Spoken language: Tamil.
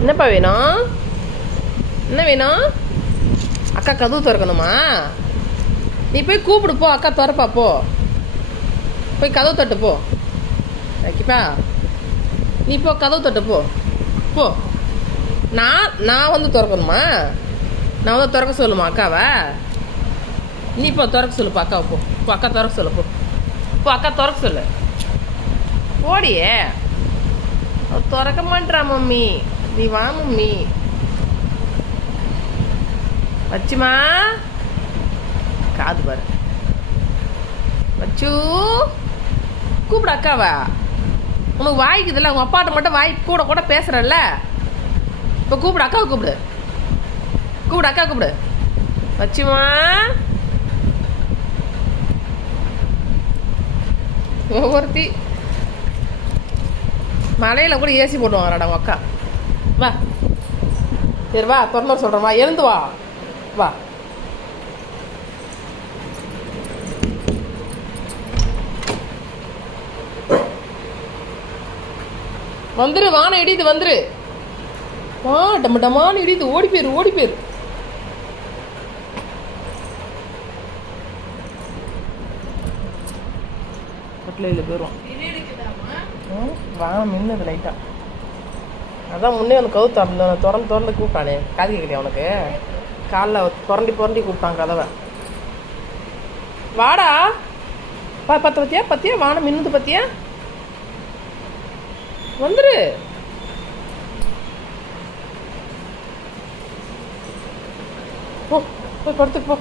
என்னப்பா வேணும்? என்ன வேணும்? அக்கா கதவு திறக்கணுமா? நீ போய் கூப்பிடு போ, அக்கா திறப்பா போ. போய் கதவு தட்டு போ. ஓகேப்பா, நீ போ கதவு தட்டு போ போ. நான் வந்து திறக்கணுமா? நான் வந்து திறக்க சொல்லுமா அக்காவை? நீ போ திறக்க சொல்லுப்பா அக்காவை. போ போ அக்கா திறக்க சொல்லு. போ போ அக்கா திறக்க சொல்லு. போடியே, திறக்க மாட்டா மம்மி. நீ வா மம்மி. வச்சுமா காது பாரு. வச்சு கூப்பிடு அக்காவா. உனக்கு வாய்க்குதுல்ல, உங்கள் அப்பாட்ட மட்டும் வாய் கூட கூட பேசுகிறல்ல. இப்போ கூப்பிடு அக்காவை. கூப்பிடு கூப்பிடு அக்கா கூப்பிடு. வச்சுமா ஒவ்வொருத்தி மலையில் கூட ஏசி போட்டு வாங்கடா உங்கள் அக்கா. வா சரி வா, திறந்து சொல்கிறேன். வா எழுந்து வா. வா வந்துரு. வானம் இடிது வந்துரு. வா டம்ம டமான்னு இடிது. ஓடி போயிரு ஓடி போயிரு. கட்லையில் போயிடும். வானம் மின்னுது லைட்டாக. அதான் முன்னே வந்து கவு திறந்து கூப்பிட்டானே. காது கேட்கலையா உனக்கு? காலைல புரண்டி கூப்பிட்டான் கதவை. வாடா பத்தியா வானம் மின்னுது பத்தியா? வந்துரு. போ போய் படுத்துக்கு போ.